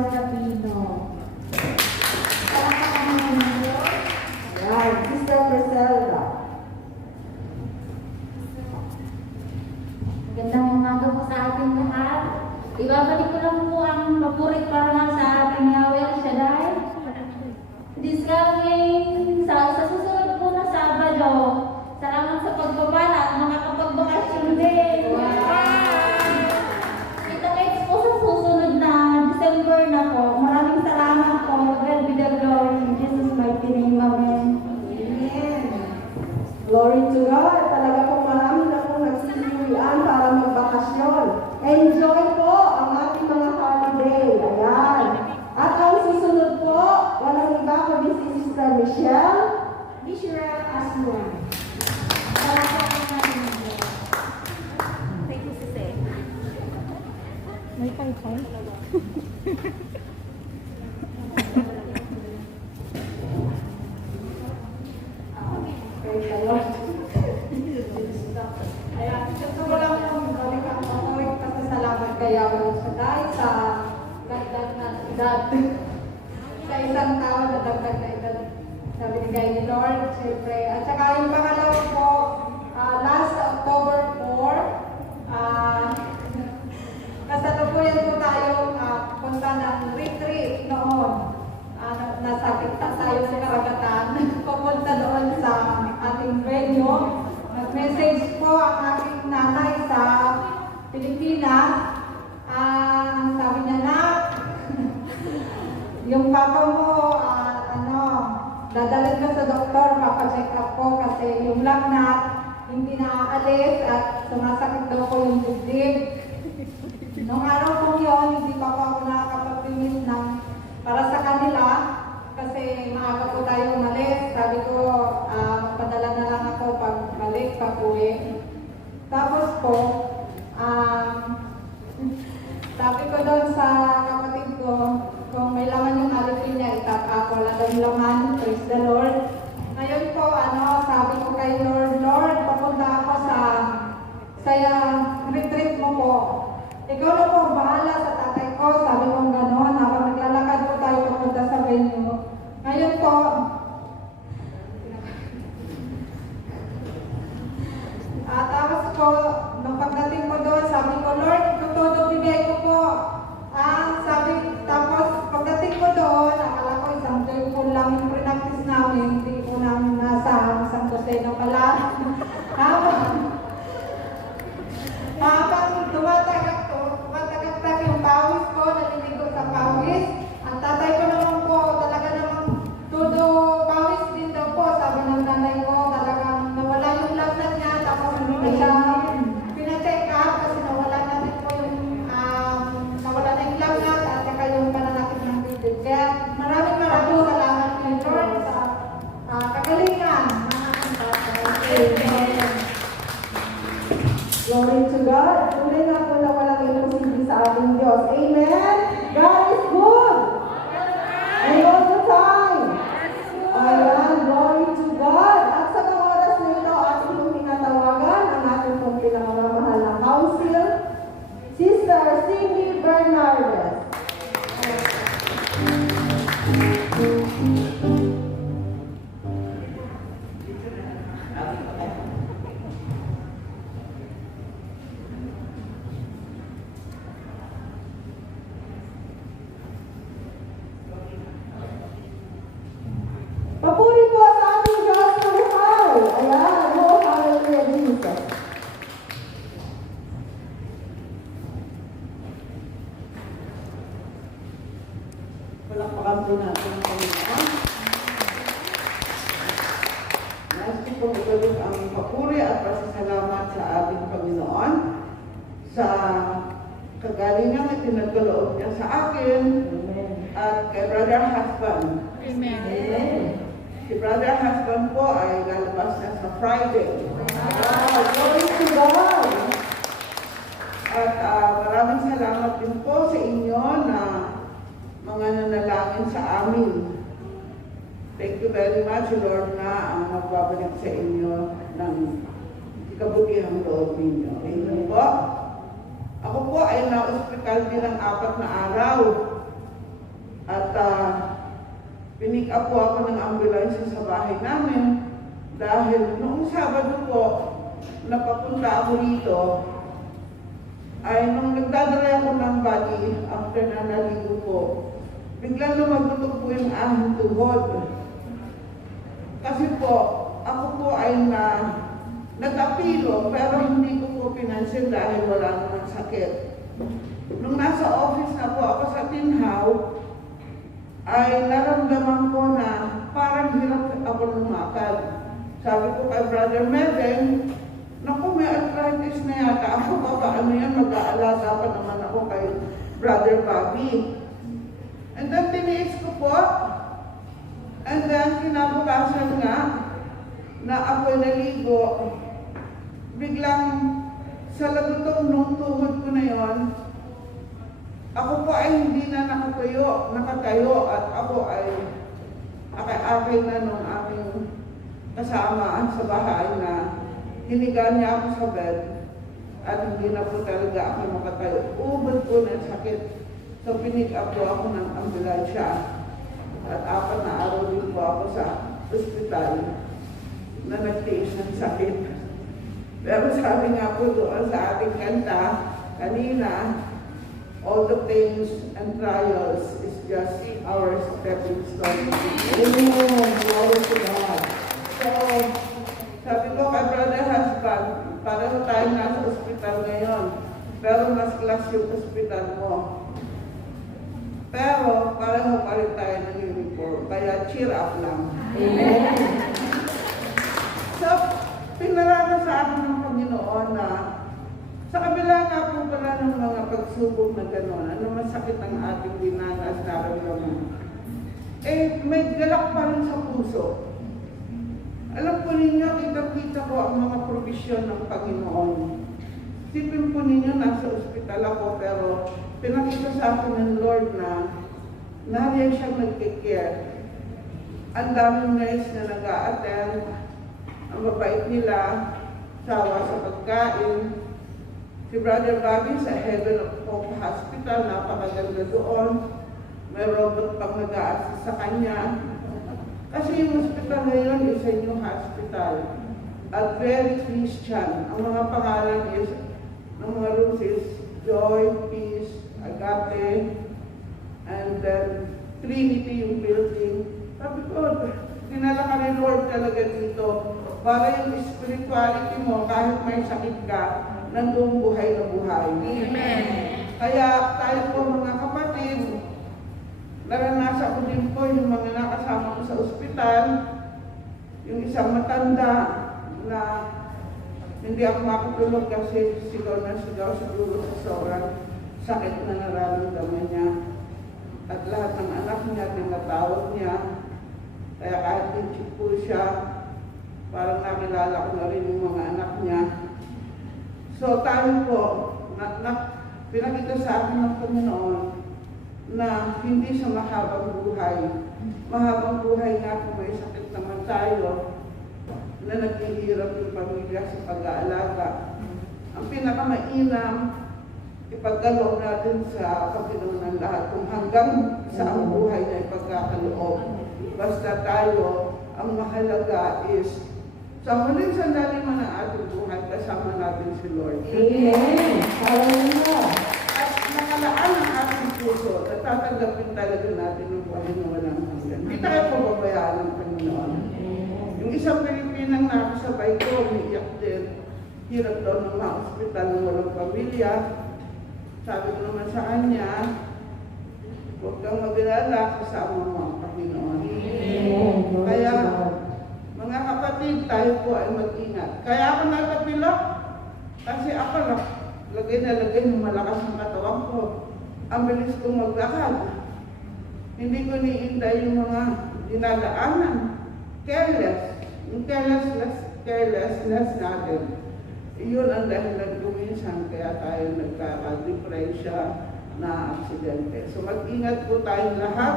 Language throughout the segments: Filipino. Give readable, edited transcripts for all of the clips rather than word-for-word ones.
Priscilla Capino. Ayan, Sister Priscilla. Magandang umaga po sa ating lahat. Ibabalik ko lang po ang paborit para sa ating Yahweh El Shaddai. This coming sa susunod po na Sabado. Salamat sa pagbabala at makakapagbakasyon din. Kita-kits po sa susunod na December na po. Maraming salamat po. God be the glory. In Jesus' mighty name, Amen. Amen. Glory to God. Talaga po marami na po nagsisiwian para magbakasyon. Enjoy po ang ating mga holiday. Ayan. At ang susunod po, walang iba kundi si Sister Michelle. Michelle Aswan. Thank you, Sise. May pangkong. Praise the Lord. Ayan, gusto ko lang pong balik ang mga pasasalamat kaya sa dahil sa dagdag na edad. Sa isang tao na dagdag na edad na binigay ni Lord, siyempre. At saka yung pangalawa po, last October 4, kasalukuyan po tayo punta ng retreat noon. Nasa kita tayo sa karagatan. Pumunta doon sa ating venue. Nag-message po ang aking nanay sa Pilipinas. Sabi niya na, yung papa mo, dadalhin ka sa doktor, papacheck up po kasi yung lagnat, hindi naaalis at sumasakit daw po yung dibdib. Noong araw po yun, hindi pa po ako nakakapag-finish ng para sa kanila kasi maaga po tayo umalis. Sabi ko, magpadala na lang ako pag balik, pag uwi. Tapos po, sabi ko doon sa kapatid ko, kung may laman yung alipin niya, itap wala daw laman, praise the Lord. Ngayon po, sabi ko kay Lord, papunta ako sa retreat mo po. Ikaw na po, bahala sa tatay ko, sabi ko gano'n, habang naglalakad po tayo papunta sa venue. Ngayon po, tapos po, nung pagdating ko doon, sabi ko, Lord, ito todo bigay ko po. Tapos pagdating ko doon, akala ko isang joy po lang yung pre-practice namin, hindi po namin nasa isang dosena pala. Habang tumatagak yung pawis ko, naliligo sa pawis. Ang tatay ko naman po, talaga namang todo pawis din daw po. Sabi ng nanay ko, talagang nawala yung lagnat niya, tapos hindi na siya pina-check up kasi nawala na rin po yung nawala na yung lagnat at saka yung pananakit ng bibig. Kaya maraming salamat kay Lord sa kagalingan ng aking tatay. Amen. Glory to God. Tunay nga po na walang imposible sa ating Diyos. Amen? God is good. And all the time. Ayan, glory to God. At sa mga oras na ito, ating pong tinatawagan ang ating pong pinakamamahal na council, Sister Cindy Bernardes. Papuri po sa ating Diyos na buhay. Ayan, hallelujah, Jesus. Palakpakan po natin ang Panginoon. Nais ko po magulog ang papuri at pasasalamat sa ating Panginoon sa kagalingan na tinagkaloob niya sa akin at kay Brother Husband. Amen. Amen. Si Brother Husband po ay lalabas na sa Friday. Glory to God. At maraming salamat din po sa inyo na mga nanalangin sa amin. Thank you very much, Lord, na ang magbabalik sa inyo ng kabutihang loob ninyo. Amen po. Ako po ay na-hospital din ng 4 na araw. At pinick up po ako ng ambulance sa bahay namin dahil noong Sabado po, napapunta ako rito, ay nung nagdadala ako ng body after na naligo po, biglang lumagutog po yung aking tuhod. Kasi po, ako po ay nag-apilo pero hindi ko po pinansin dahil wala namang sakit. Nung nasa office na po ako sa Tinhaw, ay naramdaman ko na parang hirap ako lumakad. Sabi ko kay Brother Medeng, naku, may arthritis na yata ako, paano yan, mag-aalaga pa naman ako kay Brother Bobby. And then tiniis ko po, and then kinabukasan nga, na ako'y naligo, biglang sa lagutong nung tuhod ko na yon, ako po ay hindi na nakatayo at ako ay akay-akay na nung aming kasama sa bahay na hiniga niya ako sa bed at hindi na po talaga ako makatayo. Ubod po ng sakit. So pinick up po ako ng ambulansya at 4 na araw din po ako sa ospital na nagtiis ng sakit. Pero sabi nga po doon sa ating kanta kanina, all the pains and trials is just our stepping stone. Amen. Glory to God. So, sabi ko kay Brother Husband, pareho tayo nasa ospital ngayon, pero mas class yung ospital mo. Pero pareho pa rin tayo nag-report, kaya cheer up lang. Amen. So, pinarana sa akin ng Panginoon na sa kabila nga po pala ng mga pagsubok na gano'n, ano masakit ang ating dinanas naramdaman, eh may galak pa rin sa puso. Alam po ninyo, kita-kita ko ang mga provisyon ng Panginoon. Sipin po ninyo, nasa ospital ako, pero pinakita sa akin ng Lord na nariyan siyang nagkikare. Ang daming nurse na nag-a-attend, ang mabait nila, sawa sa pagkain. Si Brother Bobby sa Heaven of Hope Hospital, napakaganda doon. May robot pang nag-a-assist sa kanya. Kasi yung hospital ngayon is a new hospital. At very Christian. Ang mga pangalan is, ng mga rooms is Joy, Peace, Agape, and then Trinity yung building. Sabi ko, dinala ka ni Lord talaga dito para yung spirituality mo, kahit may sakit ka, nandun buhay na buhay. Amen. Kaya tayo po mga kapatid, naranasan ko din po yung mga nakasama ko sa ospital, yung isang matanda na hindi ako makatulog kasi sigaw na sigaw siguro sa sobrang sakit na nararamdaman niya. At lahat ng anak niya, tinatawag niya. Kaya kahit tinchip po siya, parang nakilala ko na rin yung mga anak niya. So tayo po, pinakita sa akin ng Panginoon na hindi sa mahabang buhay. Mahabang buhay nga kung may sakit naman tayo na naghihirap yung pamilya sa pag-aalaga. Ang pinakamainam, ipagkaloob natin sa Panginoon ng lahat kung hanggang sa ang buhay na ipagkakaloob. Basta tayo, ang mahalaga is sa huling sandali man ng ating buhay, kasama natin si Lord. Amen. Hallelujah. At nakalaan ang ating puso, at tatanggapin talaga natin ng Panginoon ng hanggan. Hindi tayo pababayaan ng Panginoon. Yung isang Pilipinang nakasabay ko, umiiyak din. Hirap daw ng mga ospital ng walang pamilya. Sabi ko naman sa kanya, huwag kang mag-alala, kasama mo ang Panginoon. Kaya, mga kapatid, tayo po ay mag-ingat. Kaya ako nagpapilok, kasi ako lagay na lagay ng malakas ang katawan ko. Ang bilis kong maglakad. Hindi ko niintay yung mga dinadaanan. Careless. Yung carelessness natin. Iyon ang dahilan ko minsan kaya tayo nagkaka-depresya na aksidente. So mag-ingat po tayong lahat,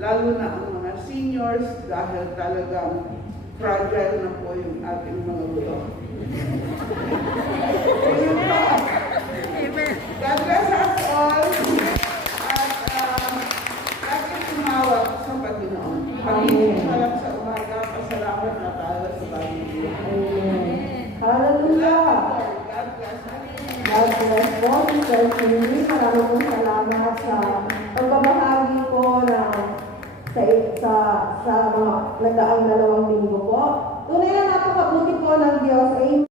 lalo na ang mga seniors dahil talagang fragile na po yung ating mga buto. God bless us all. At sa mga nagdaang 2 linggo po. Tunay na napakabuti po ng Diyos. Amen.